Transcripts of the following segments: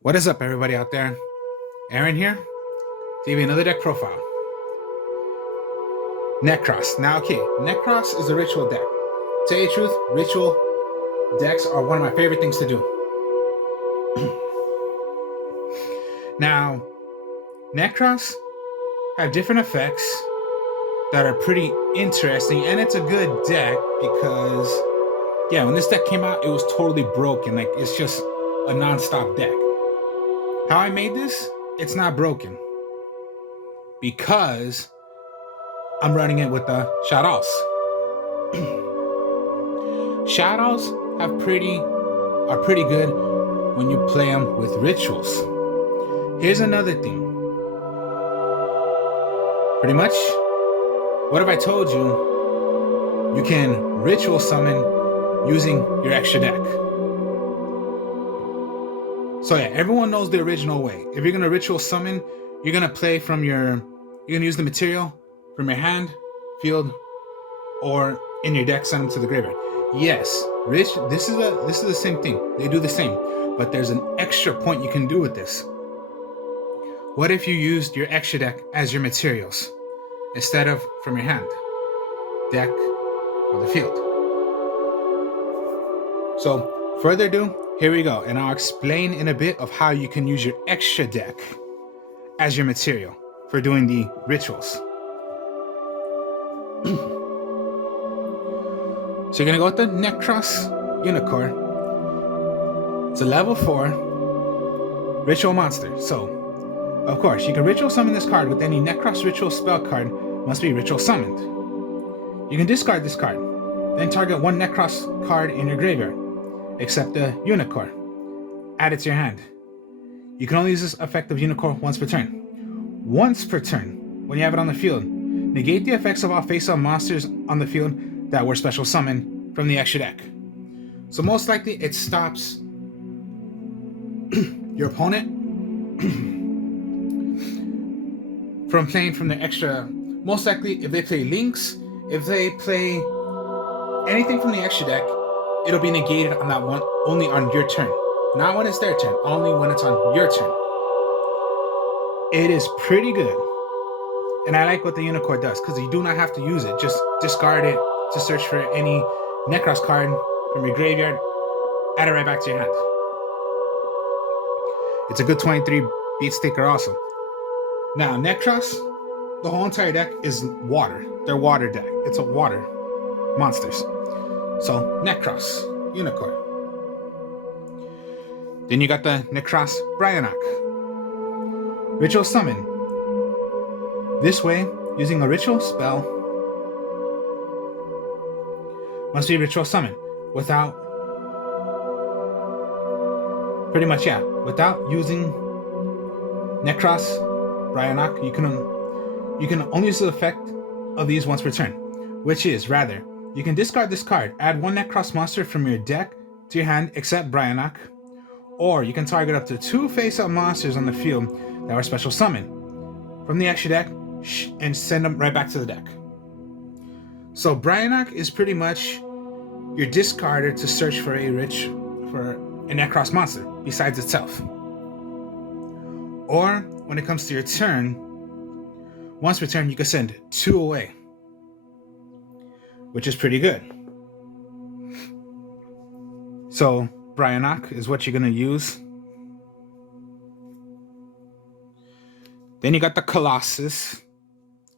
What is up, everybody out there? Aaron here to give you another deck profile. Nekroz. Now, okay, Nekroz is a ritual deck. To tell you the truth, ritual decks are one of my favorite things to do. Now, Nekroz have different effects that are pretty interesting, and it's a good deck because, yeah, when this deck came out, it was totally broken. Like, it's just a non-stop deck. How I made this, it's not broken because I'm running it with the Shadolls. Shadolls are pretty good when you play them with rituals. Here's another thing. Pretty much, what if I told you you can ritual summon using your extra deck? So yeah, everyone knows the original way. If you're gonna ritual summon, you're gonna use the material from your hand, field, or in your deck, send them to the graveyard. Yes, this is the same thing. They do the same, but there's an extra point you can do with this. What if you used your extra deck as your materials instead of from your hand, deck, or the field? So further ado, here we go, and I'll explain in a bit of how you can use your extra deck as your material for doing the rituals. So you're gonna go with the Nekroz Unicorn. It's a level 4 ritual monster. So, of course, you can ritual summon this card with any Nekroz ritual spell card must be ritual summoned. You can discard this card, then target one Nekroz card in your graveyard, except the Unicorn. Add it to your hand. You can only use this effect of Unicorn once per turn. Once per turn, when you have it on the field, negate the effects of all face-up monsters on the field that were special summoned from the extra deck. So most likely it stops your opponent from playing from the extra. Most likely, if they play links, if they play anything from the extra deck, it'll be negated on that one, only on your turn. Not when it's their turn, only when it's on your turn. It is pretty good. And I like what the Unicorn does, because you do not have to use it. Just discard it to search for any Nekroz card from your graveyard, add it right back to your hand. It's a good 23 beat sticker also. Now, Nekroz, the whole entire deck is water. They're water deck. It's a water monsters. So, Nekroz, Unicorn. Then you got the Nekroz Bryanok. Ritual summon. This way, using a ritual spell, must be ritual summon without, without using Nekroz Bryanok. You can only use the effect of these once per turn, which is rather, you can discard this card, add one Nekroz monster from your deck to your hand except Bryanok, or you can target up to 2 face-up monsters on the field that were special summoned from the extra deck and send them right back to the deck. So Bryanok is pretty much your discarder to search for a Nekroz monster besides itself. Or when it comes to your turn, once per turn you can send 2 away, which is pretty good. So Bryanok is what you're gonna use. Then you got the Colossus.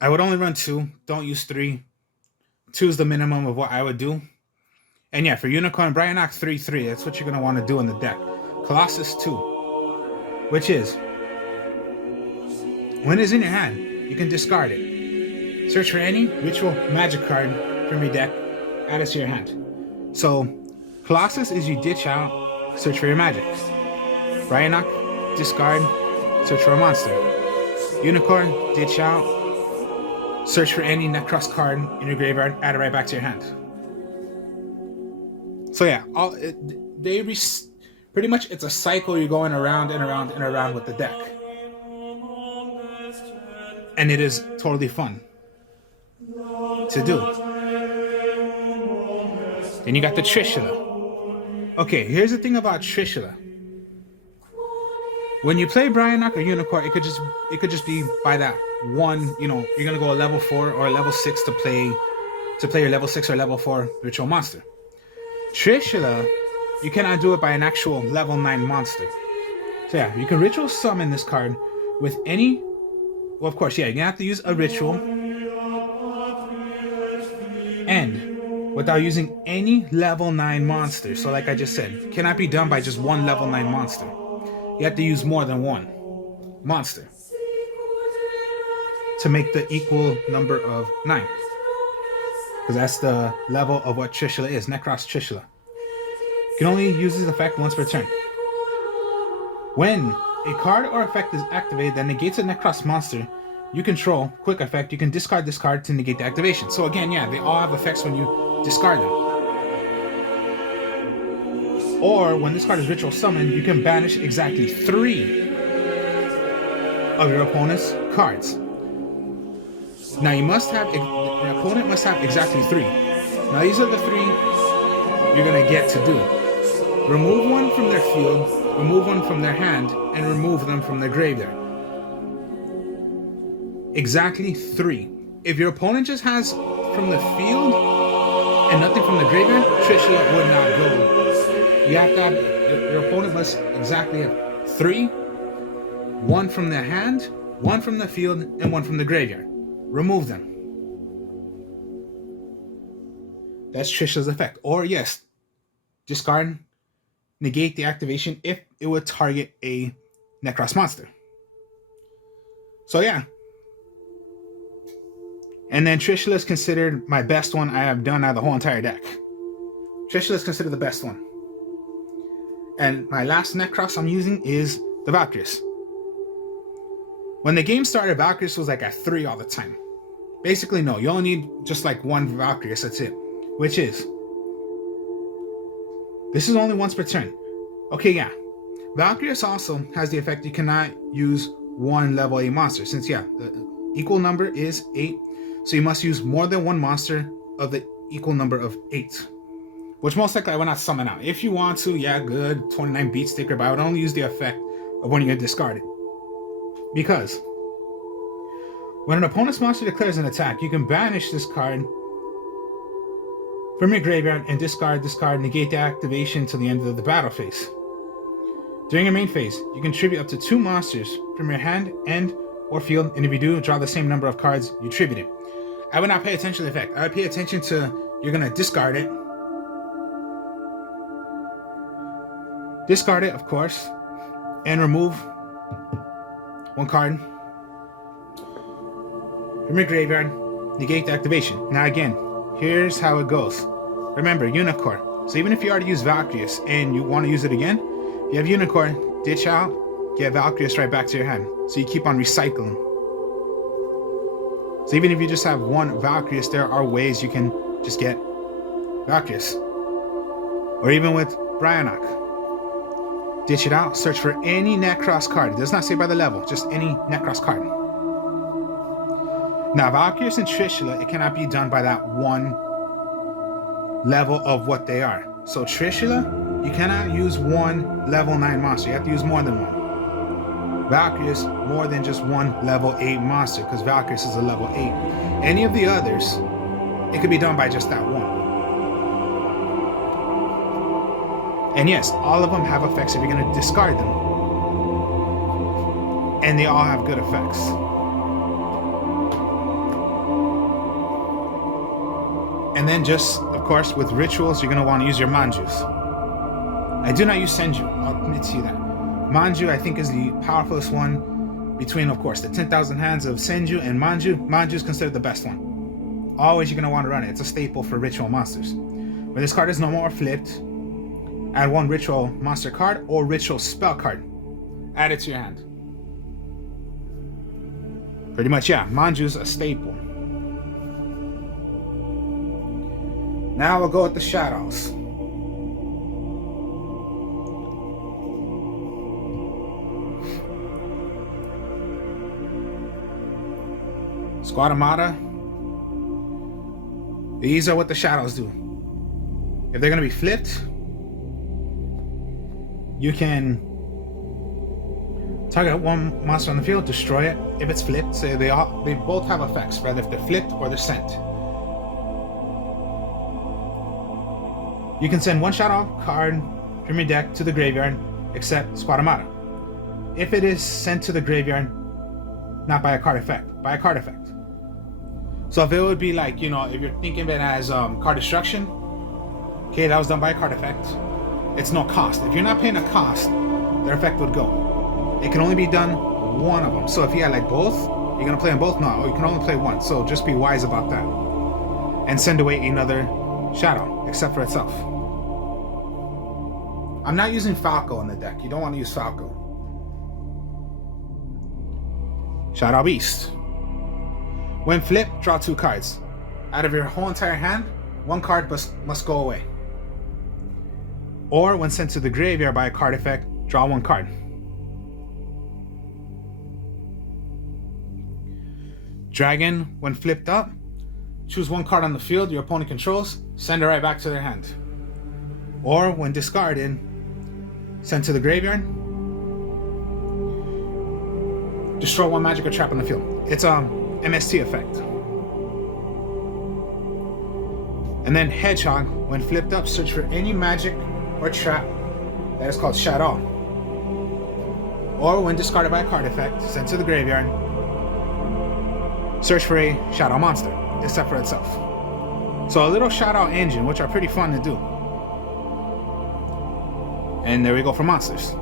I would only run 2. Don't use 3. 2 is the minimum of what I would do. And yeah, for Unicorn, Bryanok 3/3. That's what you're gonna want to do in the deck. Colossus 2, which is when it's in your hand, you can discard it. Search for any ritual magic card from your deck, add it to your hand. So Colossus is you ditch out, search for your magic. Bryanok, discard, search for a monster. Unicorn, ditch out, search for any Nekroz card in your graveyard, add it right back to your hand. So yeah, pretty much it's a cycle. You're going around and around and around with the deck, and it is totally fun to do. Then you got the Trishula. Okay, here's the thing about Trishula. When you play Bryanok or Unicorn, it could just be by that one. You know, you're gonna go a level 4 or a level 6 to play your level 6 or level 4 ritual monster. Trishula, you cannot do it by an actual level 9 monster. So yeah, you can ritual summon this card with any. Well, of course, yeah, you're gonna have to use a ritual, and without using any level 9 monster. So like I just said, it cannot be done by just one level 9 monster. You have to use more than one monster to make the equal number of 9. Because that's the level of what Trishula is, Nekroz Trishula. You can only use this effect once per turn. When a card or effect is activated that negates a Nekroz monster you control, quick effect, you can discard this card to negate the activation. So again, yeah, they all have effects when you discard them. Or when this card is ritual summoned, you can banish exactly 3 of your opponent's cards. Now your opponent must have exactly 3. Now these are the 3 you're gonna get to do. Remove one from their field, remove one from their hand, and remove them from their graveyard. Exactly 3. If your opponent just has from the field and nothing from the graveyard, Trishula would not go. You have to have, your opponent must exactly have 3, 1 from their hand, 1 from the field, and 1 from the graveyard. Remove them. That's Trishula's effect. Or yes, discard, negate the activation if it would target a Nekroz monster. So yeah. And then Trishula is considered my best one I have done out of the whole entire deck. Trishula is considered the best one. And my last Nekroz I'm using is the Valkyries. When the game started, Valkyries was like at 3 all the time. Basically, no, you only need just like 1 Valkyries, that's it. Which is, this is only once per turn. Okay, yeah. Valkyries also has the effect you cannot use 1 level 8 monster. Since, yeah, the equal number is 8. So you must use more than 1 monster of the equal number of 8. Which most likely I will not summon out. If you want to, yeah, good, 29 beat sticker, but I would only use the effect of when you get discarded. Because when an opponent's monster declares an attack, you can banish this card from your graveyard and discard this card, negate the activation till the end of the battle phase. During your main phase, you can tribute up to 2 monsters from your hand, end, or field, and if you do, draw the same number of cards you tributed. I would not pay attention to the effect. I would pay attention to, you're going to discard it. Discard it, of course, and remove 1 card from your graveyard, negate the activation. Now again, here's how it goes. Remember, Unicorn. So even if you already use Valkyries and you want to use it again, you have Unicorn, ditch out, get Valkyries right back to your hand. So you keep on recycling. So even if you just have 1 Valkyries, there are ways you can just get Valkyries. Or even with Bryanok. Ditch it out, search for any Nekroz card. It does not say by the level, just any Nekroz card. Now, Valkyries and Trishula, it cannot be done by that 1 level of what they are. So Trishula, you cannot use 1 level 9 monster. You have to use more than 1. Valkyries, more than just 1 level 8 monster, because Valkyries is a level 8. Any of the others, it could be done by just that 1. And yes, all of them have effects if you're going to discard them. And they all have good effects. And then just, of course, with rituals, you're going to want to use your Manjus. I do not use Senju, I'll admit to you that. Manju, I think, is the powerfulest one between, of course, the 10,000 hands of Senju and Manju. Manju is considered the best one. Always you're going to want to run it. It's a staple for ritual monsters. When this card is no more flipped, add 1 ritual monster card or ritual spell card. Add it to your hand. Pretty much, yeah. Manju's a staple. Now we'll go with the Shadolls. Squadamata. These are what the Shadolls do. If they're going to be flipped, you can target one monster on the field, destroy it. If it's flipped, say they both have effects, whether if they're flipped or they're sent. You can send one Shadoll card from your deck to the graveyard, except Squadamata. If it is sent to the graveyard, not by a card effect, by a card effect. So if it would be like, you know, if you're thinking of it as card destruction, okay, that was done by a card effect. It's no cost. If you're not paying a cost, their effect would go. It can only be done one of them. So if you had like both, you're gonna play them both? No, you can only play one. So just be wise about that. And send away another Shadow, except for itself. I'm not using Falco in the deck. You don't want to use Falco. Shadow Beast. When flipped, draw 2 cards. Out of your whole entire hand, 1 card must go away. Or when sent to the graveyard by a card effect, draw 1 card. Dragon, when flipped up, choose 1 card on the field your opponent controls, send it right back to their hand. Or when discarded, sent to the graveyard, destroy 1 magic or trap on the field. It's MST effect. And then Hedgehog, when flipped up, search for any magic or trap that is called Shadoll. Or when discarded by a card effect, sent to the graveyard, search for a Shadow monster, except for itself. So a little Shadow engine, which are pretty fun to do. And there we go for monsters.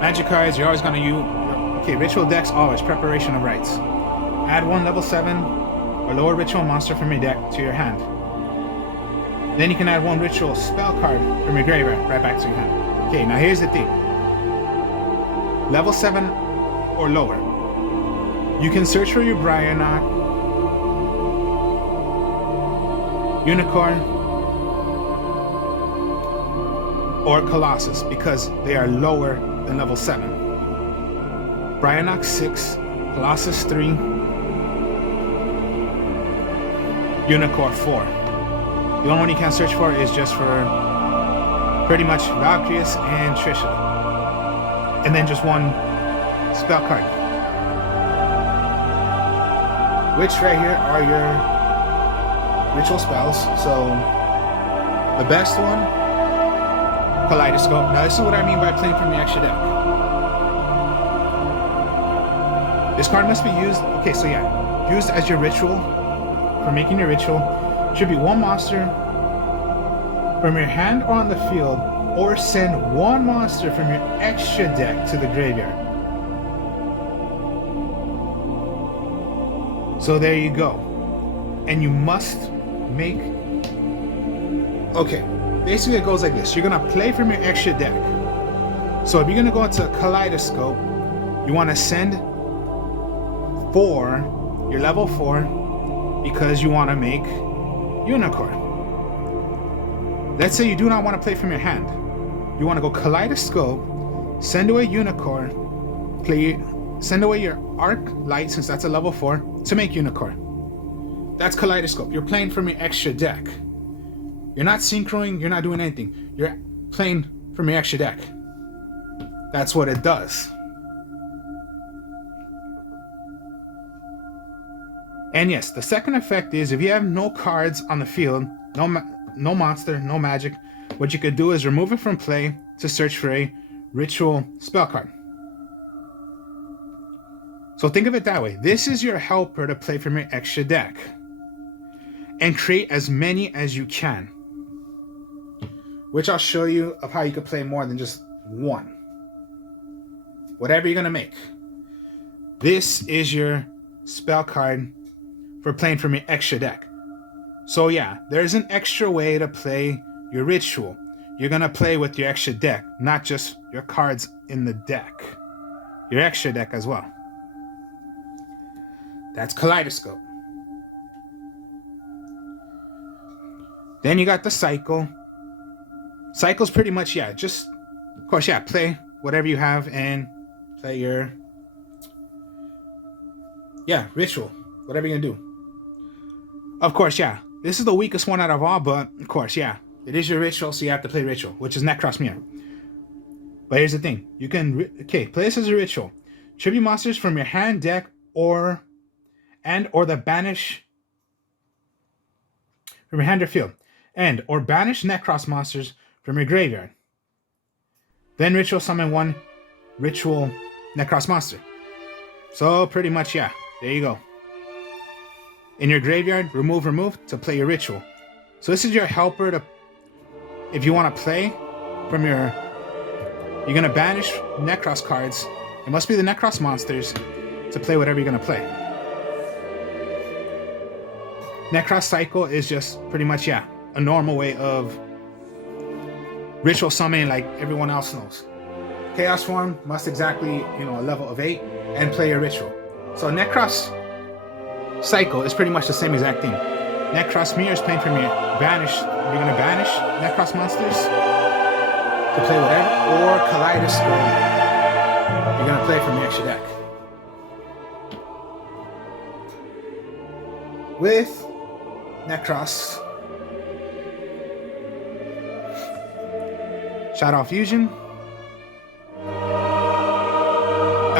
Magic cards, you're always going to use. Okay, ritual decks, always preparation of rites. Add 1 level 7 or lower ritual monster from your deck to your hand. Then you can add 1 ritual spell card from your graveyard right back to your hand. Okay, now here's the thing. Level 7 or lower. You can search for your Bryanok, Unicorn, or Colossus because they are lower than level 7. Bryanok 6, Colossus 3, Unicorn 4. The only one you can search for is just for pretty much Valkyries and Trisha. And then just 1 spell card. Which right here are your ritual spells. So the best one, Kaleidoscope. Now this is what I mean by playing from the extra deck. This card must be used, okay, so yeah, used as your ritual, for making your ritual. Should be 1 monster from your hand or on the field, or send 1 monster from your extra deck to the graveyard. So there you go. And you must make, okay, basically it goes like this. You're gonna play from your extra deck. So if you're gonna go into Kaleidoscope, you wanna send 4, your level 4, because you wanna make Unicorn. Let's say you do not wanna play from your hand. You wanna go Kaleidoscope, send away Unicorn, send away your Arc Light, since that's a level 4, to make Unicorn. That's Kaleidoscope. You're playing from your extra deck. You're not synchroing, you're not doing anything. You're playing from your extra deck. That's what it does. And yes, the second effect is if you have no cards on the field, no monster, no magic, what you could do is remove it from play to search for a ritual spell card. So think of it that way. This is your helper to play from your extra deck. And create as many as you can. Which I'll show you of how you could play more than just 1. Whatever you're going to make. This is your spell card for playing from your extra deck. So yeah, there's an extra way to play your ritual. You're going to play with your extra deck, not just your cards in the deck. Your extra deck as well. That's Kaleidoscope. Then you got the Cycle. Cycle's pretty much, yeah, just, of course, yeah, play whatever you have and play your, yeah, ritual. whatever you're gonna do. Of course, yeah. This is the weakest one out of all, but of course, yeah. It is your ritual, so you have to play ritual, which is Nekroz Mirror. But here's the thing. You can, play this as a ritual. Tribute monsters from your hand, deck, or the banish from your hand or field. Or banish Nekroz monsters from your graveyard. Then ritual summon one ritual Nekroz monster. So pretty much, yeah. There you go. In your graveyard, remove to play your ritual. So this is your helper to, if you want to play from your, you're going to banish Nekroz cards. It must be the Nekroz monsters to play whatever you're going to play. Nekroz cycle is just pretty much, yeah, a normal way of ritual summoning like everyone else knows. Chaos form must exactly, a level of 8 and play your ritual. So Nekroz cycle is pretty much the same exact thing. Nekroz Mirror is playing from your banish. You're going to banish Nekroz monsters to play whatever, or Kaleidoscope. You're going to play from the extra deck. With Nekroz, Shadoll Fusion,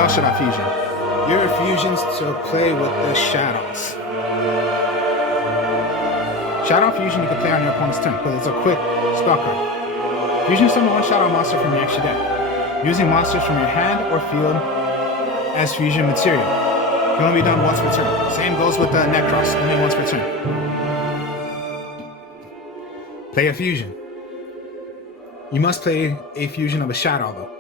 Shadoll Fusion. Your fusions to play with the Shadolls. Shadoll Fusion you can play on your opponent's turn because it's a quick spell card. Fusion summon one Shadoll monster from your extra deck, using monsters from your hand or field as fusion material. It can only be done once per turn. Same goes with the Nekroz, only once per turn. Play a fusion. You must play a fusion of a Shadoll though.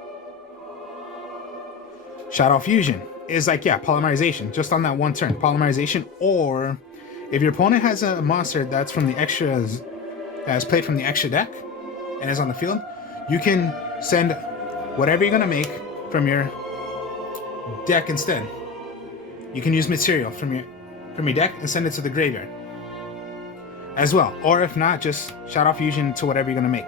Shadoll Fusion is like, yeah, polymerization, just on that one turn. Polymerization, or if your opponent has a monster that's from the extras, that is played from the extra deck and is on the field, you can send whatever you're gonna make from your deck instead. You can use material from your deck and send it to the graveyard as well. Or if not, just Shadoll Fusion to whatever you're gonna make.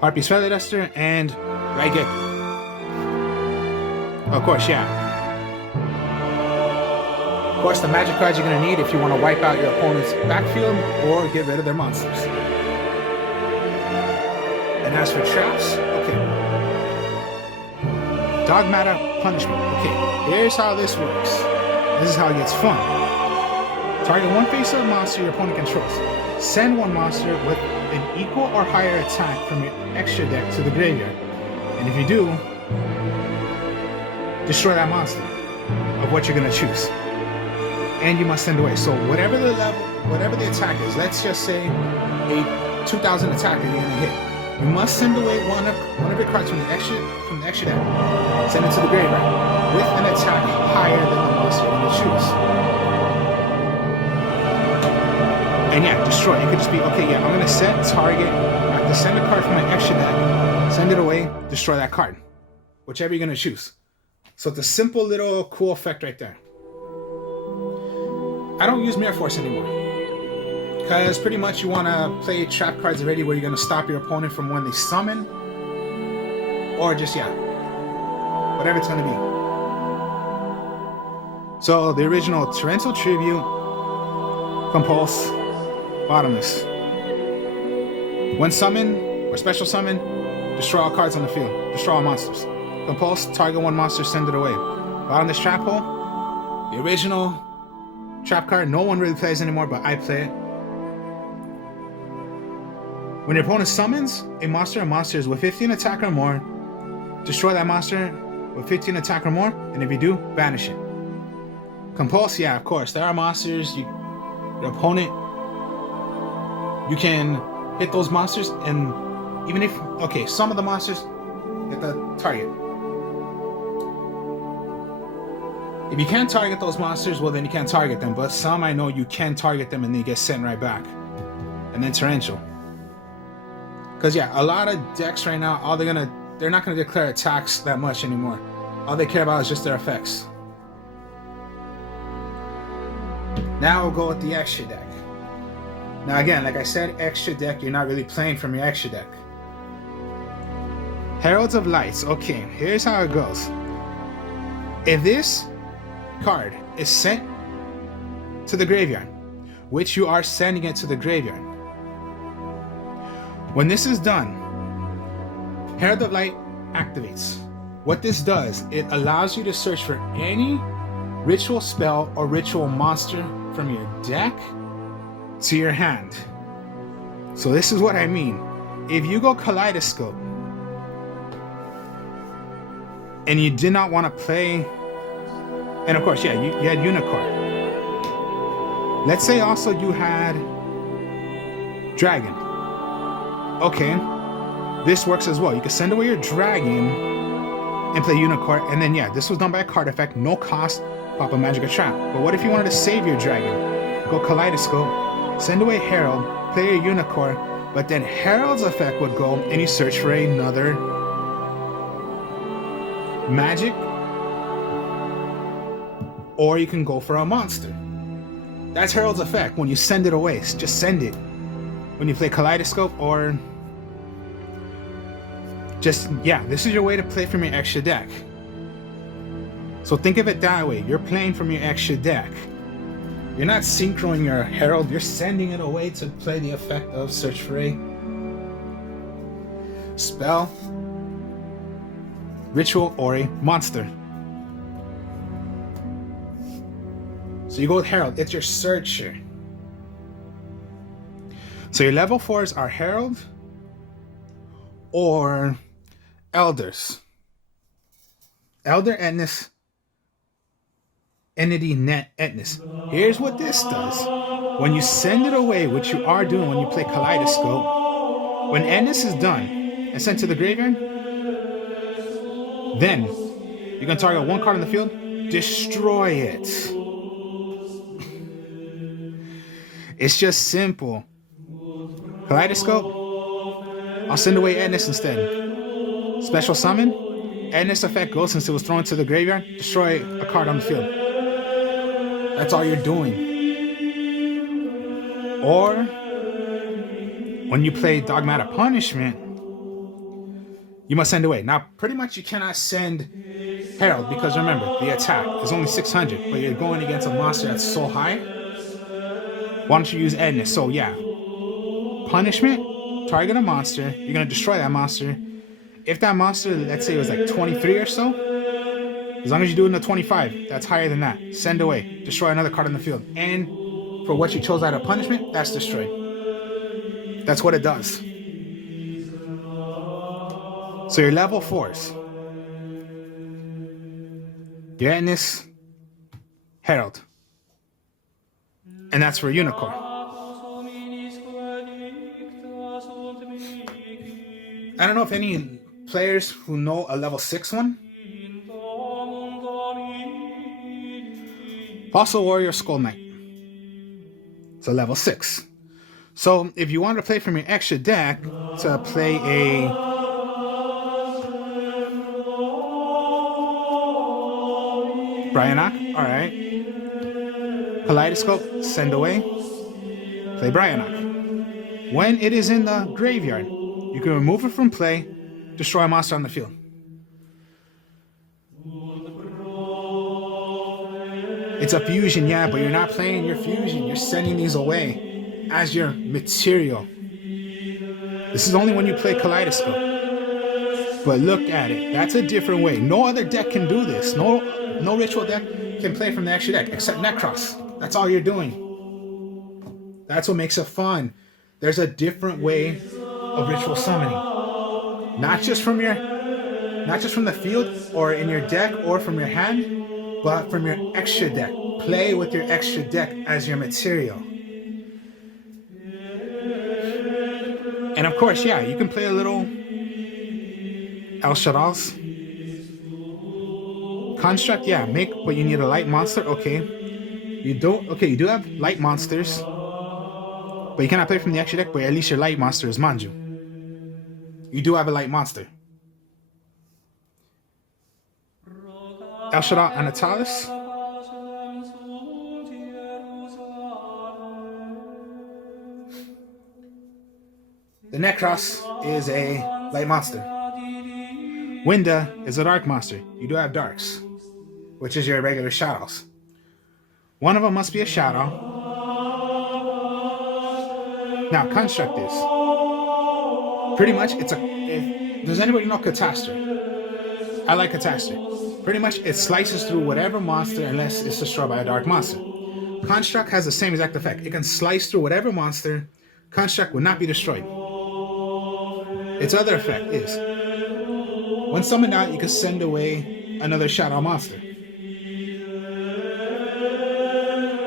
Harpy's Feather Duster and Raigeki. Of course, yeah. Of course, the magic cards you're going to need if you want to wipe out your opponent's backfield or get rid of their monsters. And as for traps, okay. Dogmata Punishment. Okay, here's how this works. This is how it gets fun. Target one face-up monster your opponent controls. Send one monster with an equal or higher attack from your extra deck to the graveyard. And if you do, destroy that monster of what you're going to choose. And you must send away. So whatever the level, whatever the attack is, let's just say a 2000 attacker you're going to hit. You must send away one of your cards from the extra deck. Send it to the graveyard with an attack higher than the monster you're going to choose. And yeah, destroy. It could just be, okay, yeah, I'm going to set target. I have to send a card from my extra deck, send it away, destroy that card. Whichever you're going to choose. So it's a simple little cool effect right there. I don't use Mirror Force anymore. Because pretty much you want to play trap cards already where you're going to stop your opponent from when they summon. Or just, yeah, whatever it's going to be. So the original Torrential Tribute, Compulse, Bottomless. When summon or special summon, destroy all cards on the field. Destroy all monsters. Compulse, target one monster, send it away. Bottomless Trap Hole, the original trap card. No one really plays anymore, but I play it. When your opponent summons a monster is with 15 attack or more, destroy that monster with 15 attack or more, and if you do, banish it. Compulse, yeah, of course. There are monsters, your opponent, you can hit those monsters, and even if, okay, some of the monsters hit the target. If you can't target those monsters, well then you can't target them, but some I know you can target them and they get sent right back. And then Torrential. Because yeah, a lot of decks right now, they're not gonna declare attacks that much anymore. All they care about is just their effects. Now we'll go with the extra deck. Now again, like I said, extra deck, you're not really playing from your extra deck. Heralds of Lights. Okay, here's how it goes. If this card is sent to the graveyard, which you are sending it to the graveyard, when this is done, Herald of Light activates. What this does, it allows you to search for any ritual spell or ritual monster from your deck to your hand. So this is what I mean. If you go Kaleidoscope and you did not want to play, and of course, yeah, you had Unicorn. Let's say also you had Dragon. Okay, this works as well. You can send away your Dragon and play Unicorn, and then yeah, this was done by a card effect, no cost, pop a magic or trap. But what if you wanted to save your Dragon? Go Kaleidoscope, send away Herald, play your Unicorn, but then Herald's effect would go and you search for another magic, or you can go for a monster. That's Herald's effect when you send it away. Just send it when you play Kaleidoscope, or just, yeah, this is your way to play from your extra deck. So think of it that way. You're playing from your extra deck. You're not synchroning your Herald, you're sending it away to play the effect of search for a spell, ritual, or a monster. So you go with Herald, it's your searcher. So your level 4s are Herald or Elders. Elder Etnus, Entity Net Etnus. Here's what this does. When you send it away, which you are doing when you play Kaleidoscope, when Etnus is done and sent to the graveyard, then you're going to target one card on the field, destroy it. It's just simple. Kaleidoscope, I'll send away Etnus instead. Special summon, Etnus effect goes since it was thrown to the graveyard, destroy a card on the field. That's all you're doing. Or, when you play Dogmatic Punishment, you must send away. Now, pretty much you cannot send Herald, because remember, the attack is only 600, but you're going against a monster that's so high. Why don't you use Etnus? So yeah, Punishment, target a monster, you're going to destroy that monster. If that monster, let's say it was like 23 or so, as long as you do it in the 25, that's higher than that. Send away, destroy another card on the field. And for what you chose out of Punishment, that's destroyed. That's what it does. So your level 4s. Your Etnus, Herald. And that's for Unicorn. I don't know if any players who know a level 6 one. Fossil Warrior Skull Knight. It's a level 6. So if you want to play from your extra deck to play a Bryanok, alright. Kaleidoscope, send away, play Bryanok. When it is in the graveyard, you can remove it from play, destroy a monster on the field. It's a fusion, yeah, but you're not playing your fusion. You're sending these away as your material. This is only when you play Kaleidoscope. But look at it. That's a different way. No other deck can do this. No ritual deck can play from the extra deck except Nekroz. That's all you're doing. That's what makes it fun. There's a different way of ritual summoning. Not just from the field or in your deck or from your hand, but from your extra deck. Play with your extra deck as your material. And of course, yeah, you can play a little El Shaddoll's construct, yeah, but you need a light monster, okay. You do have light monsters, but you cannot play from the extra deck, but at least your light monster is Manju. You do have a light monster. El Shadoll and Natalis. The Nekroz is a light monster. Winda is a dark monster. You do have darks. which is your regular Shadolls. One of them must be a Shadoll. Now, construct is pretty much does anybody know Catastrophe? I like Catastrophe. Pretty much it slices through whatever monster unless it's destroyed by a dark monster. Construct has the same exact effect. It can slice through whatever monster. Construct will not be destroyed. Its other effect is when summoned out, you can send away another Shadow monster.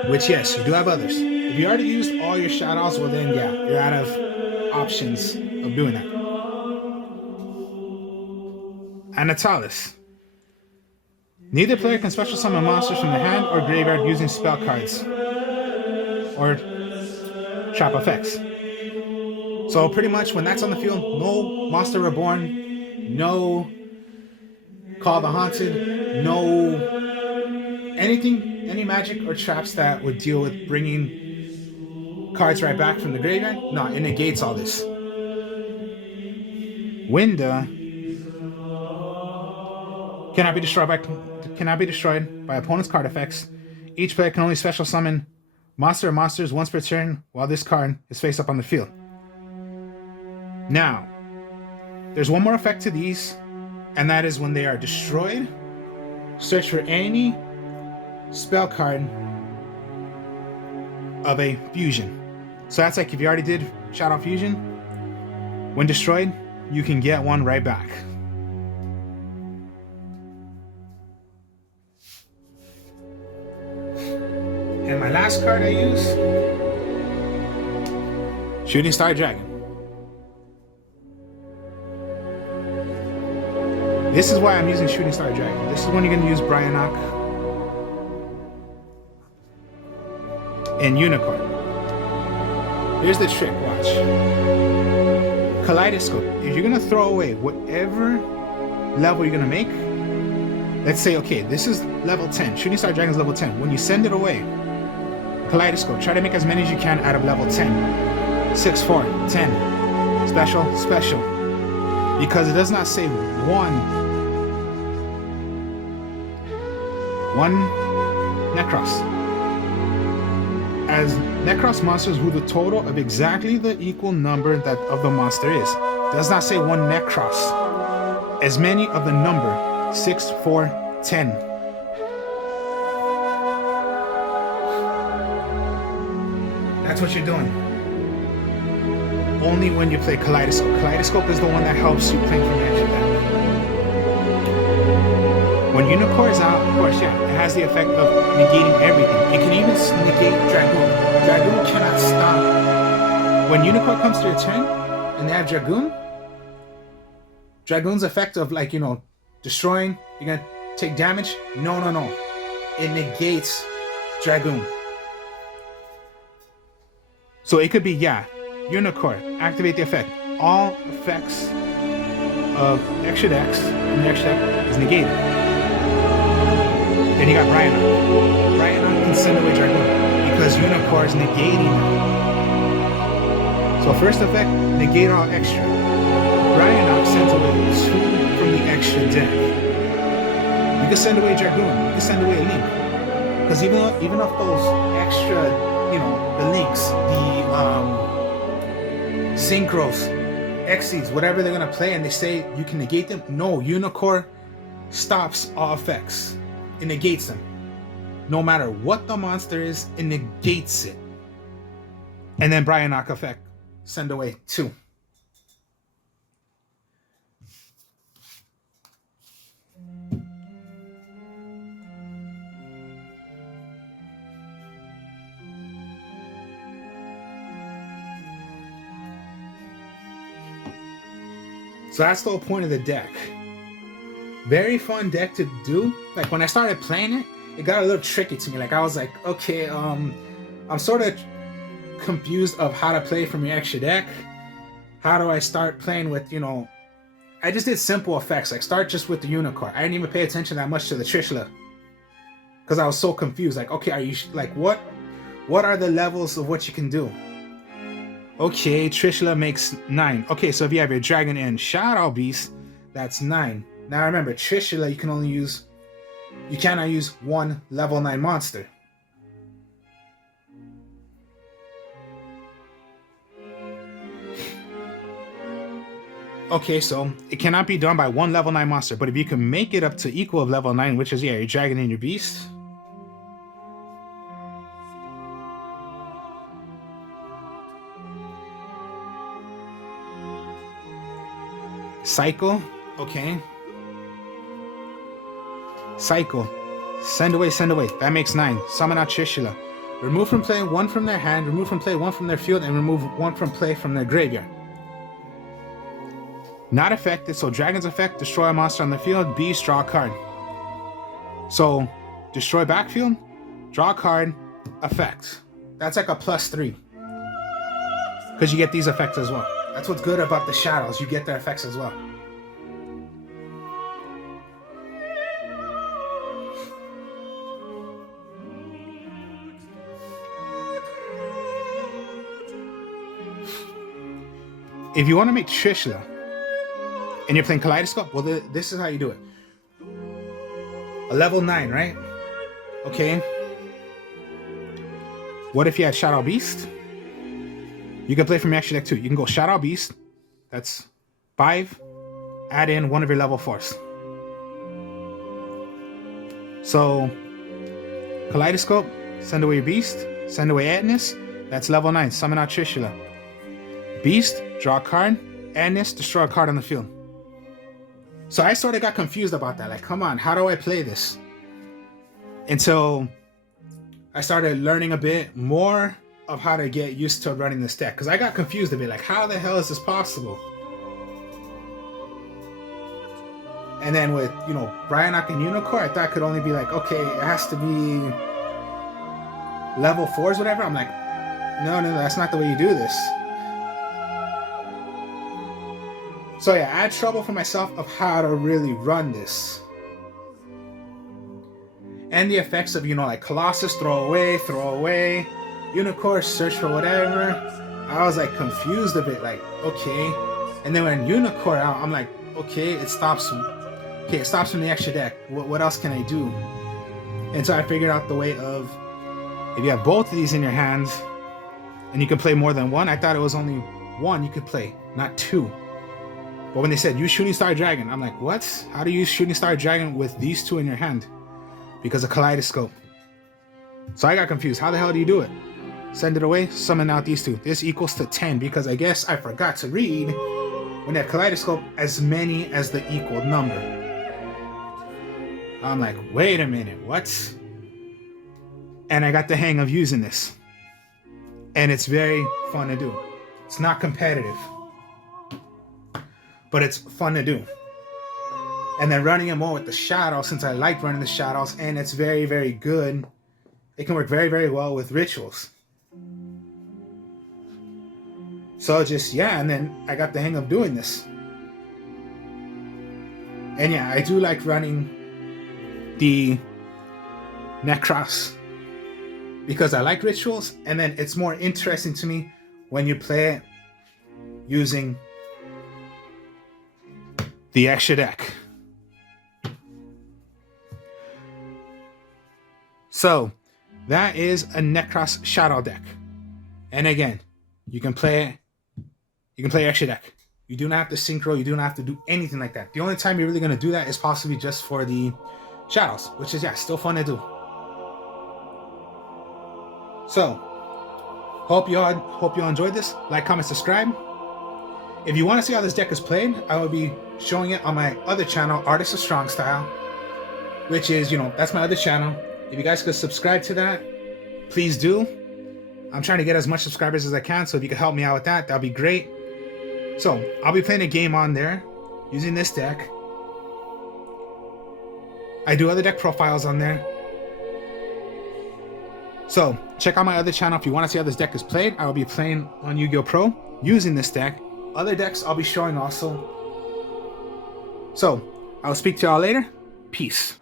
Which, yes, you do have others. If you already used all your Shadolls, well then, yeah, you're out of options of doing that. Anatalis. Neither player can special summon monsters from the hand or graveyard using spell cards or trap effects. So pretty much when that's on the field, no Monster Reborn, no Call the Haunted, no anything, any magic or traps that would deal with bringing cards right back from the graveyard. No, it negates all this. Winda cannot be destroyed by opponent's card effects. Each player can only special summon monster or monsters once per turn while this card is face up on the field. Now, there's one more effect to these, and that is when they are destroyed, search for any spell card of a fusion. So that's like if you already did Shadow Fusion, when destroyed, you can get one right back. And my last card I use, Shooting Star Dragon. This is why I'm using Shooting Star Dragon. This is when you're going to use Bryanok and Unicorn. Here's the trick, watch. Kaleidoscope. If you're going to throw away whatever level you're going to make, let's say, okay, this is level 10. Shooting Star Dragon is level 10. When you send it away, Kaleidoscope, try to make as many as you can out of level 10. 6, 4, 10. Special, special. Because it does not say one Nekroz. As Nekroz monsters who the total of exactly the equal number that of the monster is. Does not say one Nekroz. As many of the number 6, 4, 10. That's what you're doing. Only when you play Kaleidoscope. Kaleidoscope is the one that helps you play from your deck. When Unicorn is out, of course, yeah, it has the effect of negating everything. It can even negate Dragoon. Dragoon cannot stop. When Unicorn comes to your turn and they have Dragoon, Dragoon's effect of, like, you know, destroying, you're gonna take damage. No. It negates Dragoon. So it could be, yeah, Unicorn, activate the effect. All effects of extra decks in the extra deck is negated. Then you got Bryanok. Bryanok can send away Dragoon because Unicorn is negating it. So first effect, negate all extra. Bryanok sends away 2 from the extra deck. You can send away Dragoon. You can send away a Link. Because even if those extra, you know, the Links, the Synchros, Xyz, whatever they're gonna play, and they say you can negate them. No, Unicorn stops all effects. It negates them. No matter what the monster is, it negates it. And then Bryanok effect, send away 2. So that's the whole point of the deck. Very fun deck to do. Like when I started playing it, it got a little tricky to me. Like I was like, okay, I'm sort of confused of how to play from your extra deck. How do I start playing with, you know, I just did simple effects. Like start just with the Unicorn. I didn't even pay attention that much to the Trishula. Because I was so confused. Like, okay, are you, like, what are the levels of what you can do? Okay, Trishula makes 9. Okay, so if you have your Dragon and Shadow Beast, that's 9. Now remember, Trishula, you can only use you cannot use one level 9 monster. Okay, so it cannot be done by one level 9 monster, but if you can make it up to equal of level 9, which is, yeah, your dragon and your beast. Cycle, okay. Cycle, send away, that makes 9. Summon out Trishula. Remove from play 1 from their hand, remove from play 1 from their field, and remove 1 from play from their graveyard. Not affected, so dragon's effect, destroy a monster on the field, beast, draw a card. So, destroy backfield, draw a card, effect. That's like a +3. Because you get these effects as well. That's what's good about the Shadolls, you get their effects as well. If you want to make Trishula, and you're playing Kaleidoscope, well, this is how you do it. A level 9, right? Okay. What if you had Shadow Beast? You can play from your extra deck too. You can go Shadow Beast. That's 5. Add in 1 of your level 4s. So, Kaleidoscope, send away your Beast. Send away Atlas. That's level 9. Summon out Trishula. Beast, draw a card. Atlas, destroy a card on the field. So I sort of got confused about that. Like, come on, how do I play this? Until I started learning a bit more of how to get used to running this deck. Because I got confused a bit. Like, how the hell is this possible? And then with, you know, Bryonock and Unicorn, I thought it could only be like, okay, it has to be level 4s, whatever. I'm like, no, that's not the way you do this. So yeah, I had trouble for myself of how to really run this. And the effects of, you know, like Colossus, throw away, Unicorn, search for whatever. I was like confused a bit, like, okay. And then when Unicorn out, I'm like, okay, it stops from the extra deck. What else can I do? And so I figured out the way of, if you have both of these in your hands, and you can play more than one, I thought it was only 1 you could play, not 2. But when they said, use Shooting Star Dragon, I'm like, what? How do you use Shooting Star Dragon with these 2 in your hand? Because of Kaleidoscope. So I got confused. How the hell do you do it? Send it away, summon out these 2. This equals to 10, because I guess I forgot to read, when they have Kaleidoscope, as many as the equal number. I'm like, wait a minute, what? And I got the hang of using this. And it's very fun to do. It's not competitive, but it's fun to do. And then running it more with the Shadow, since I like running the Shadows, and it's very, very good. It can work very, very well with rituals. So just, yeah, and then I got the hang of doing this. And yeah, I do like running the Nekroz, because I like rituals, and then it's more interesting to me when you play it using the extra deck. So that is a Nekroz Shadoll deck. And again, you can play extra deck. You do not have to synchro, you do not have to do anything like that. The only time you're really going to do that is possibly just for the Shadows, which is, yeah, still fun to do. So, hope you all enjoyed this. Like, comment, subscribe. If you want to see how this deck is played, I will be showing it on my other channel, Artist of Strong Style, which is, you know, that's my other channel. If you guys could subscribe to that, please do. I'm trying to get as much subscribers as I can, so if you could help me out with that, that'd be great. So, I'll be playing a game on there using this deck. I do other deck profiles on there. So, check out my other channel if you want to see how this deck is played. I will be playing on Yu-Gi-Oh! Pro using this deck. Other decks I'll be showing also. So, I'll speak to y'all later. Peace.